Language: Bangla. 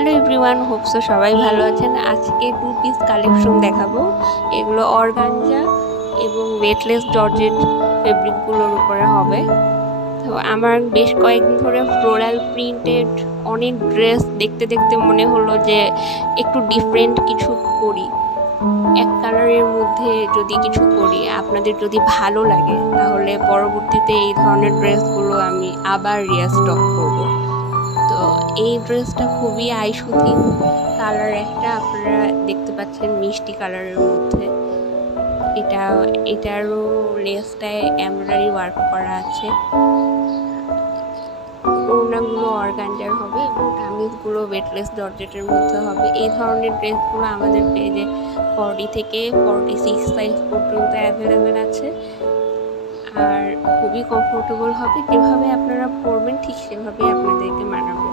হ্যালো এভরিওয়ান, হোপসো সবাই ভালো আছেন। আজকে 2 পিস কালেকশন দেখাবো। এগুলো অর্গানজা এবং ওয়েটলেস জর্জেট ফেব্রিকগুলোর উপরে হবে। তো আমার বেশ কয়েকদিন ধরে ফ্লোরাল প্রিন্টেড অনেক ড্রেস দেখতে দেখতে মনে হলো যে একটু ডিফারেন্ট কিছু করি, এক কালারের মধ্যে যদি কিছু করি, আপনাদের যদি ভালো লাগে তাহলে পরবর্তীতে এই ধরনের ড্রেসগুলো আমি আবার রিস্টক করবো। তো এই ড্রেসটা খুবই আইসুথিং কালার, একটা আপনারা দেখতে পাচ্ছেন মিষ্টি কালারের মধ্যে। এটারও লেসটায় এমব্রয়ডারি ওয়ার্ক করা আছে। ওড়নাগুলো অর্গানজার হবে এবং কামিজগুলো ওয়েটলেস জর্জেটের মধ্যে হবে। এই ধরনের ড্রেসগুলো আমাদের পেজে 40 থেকে 46 সাইজ পর্যন্ত অ্যাভেলেবেল আছে, আর খুবই কমফোর্টেবল হবে। যেভাবে আপনারা পরবেন ঠিক সেভাবেই আপনাদেরকে মানাবে।